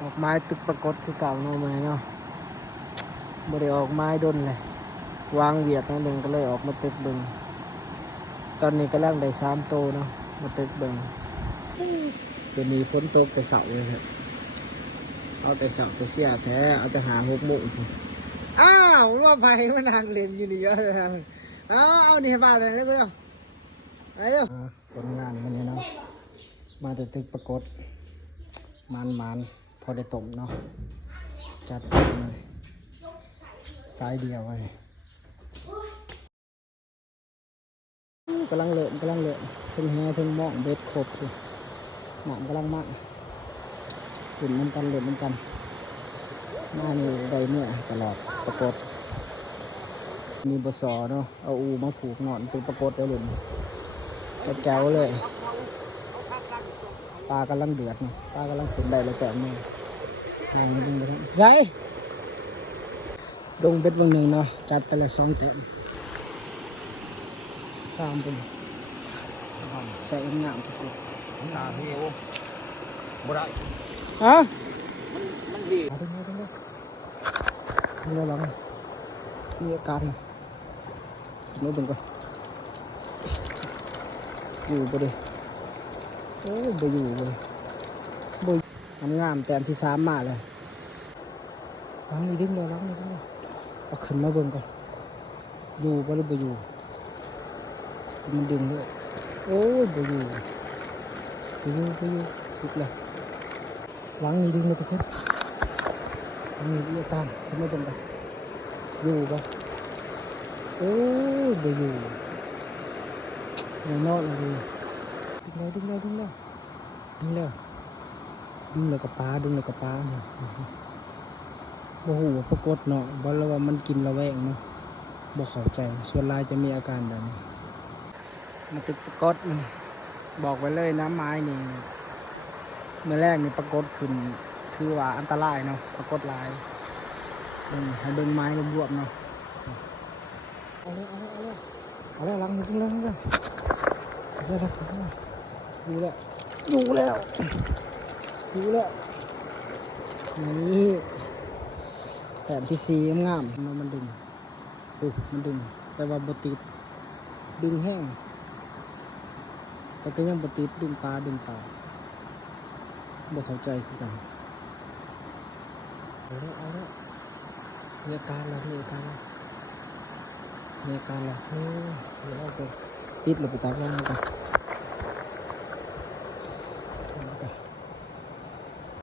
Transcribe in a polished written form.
ออกไม้ตึกปรากฏคือเก่าเนาะมาเนาะบ่ได้ออกไม้ดนเลยวางเวียดนั่นเองก็เลยออกมาตึกเบิ่งตอนนี้กำลังได้3 โตเนาะมาตึกเบิ่งเดี๋ยวนี้ฝนตกแต่เสาเลยครับเอาแต่เสาแต่เสียแท้เอาแต่5-6 โมงอ้าวว่าไปมันนั่งเล่นอยู่นี่เยอะเลยเอานี่ให้บ้านเลยแล้วก็เนาะไปเร็วผลงานมันนี่เนาะมาแต่ตึกปรากฏมันพอได้ต้มเนาะจัดเลยสายเดียวไว้กำลังเละถึงแฮถึงหม้องเบ็ดครบเลยหนังกำลังมากหลุดมันกันมานี่ได้เนี่ยตลอดปรากฏมีบสอเนาะเอาอูมาผูกนอนตึกปรากฏได้หลุดจะแจ๋วเลยปลากำลังเดือดเนาะปลากำลังขึ้นได้เลยแต่มือห่างดึงไปทั้งใช่ดงเบ็ดวันหนึ่งเนาะจัดไปเลย2 เต็มตามไปใส่งามทุกคนตาเหี่ยวบ่ได้ฮะมันดีดึงนี่แล้วมีอาการนู้ดึงก่อนอยู่ไปดิโอ้ยไปอยู่เลยงามแต้มที่3มาเลยล้างนี่ดึงเลยเอาขึ้นมาเบิ่งก่อนอยู่บ่หรือบ่อยู่มันดึงเลยโอ้ยบ่อยู่ติดเลยล้างนี่ดึงเลยทุกคนมีอาการขึ้นมาเบิ่งก่อนอยู่บ่โอ้ยบ่อยู่ไม่นอนเลยดึงเลยกับปลาเนี่ยบ่หูปรากฏเนาะบ่แล้วว่ามันกินระแวงเนาะบ่เข้าใจส่วนลายจะมีอาการแบบนี้มาตึกปรากฏมันบอกไว้เลยน้ำไม้นี่เมื่อแรกนี่ปรากฏขึ้นคือว่าอันตรายเนาะปรากฏลายให้เบิ่งไม้รวมๆเนาะเอาแล้วลังอยู่แล้วอยู่แล้วนี่แต้มที่4งามมันดึงแต่ว่าบ่ติดดึงแห้งแต่ก็ยังบ่ติดดึงปลาบ่เข้าใจคือกันเอาแล้วมีอาการแล้วนี่เอาไปติดแล้วไปตัดแล้วกัน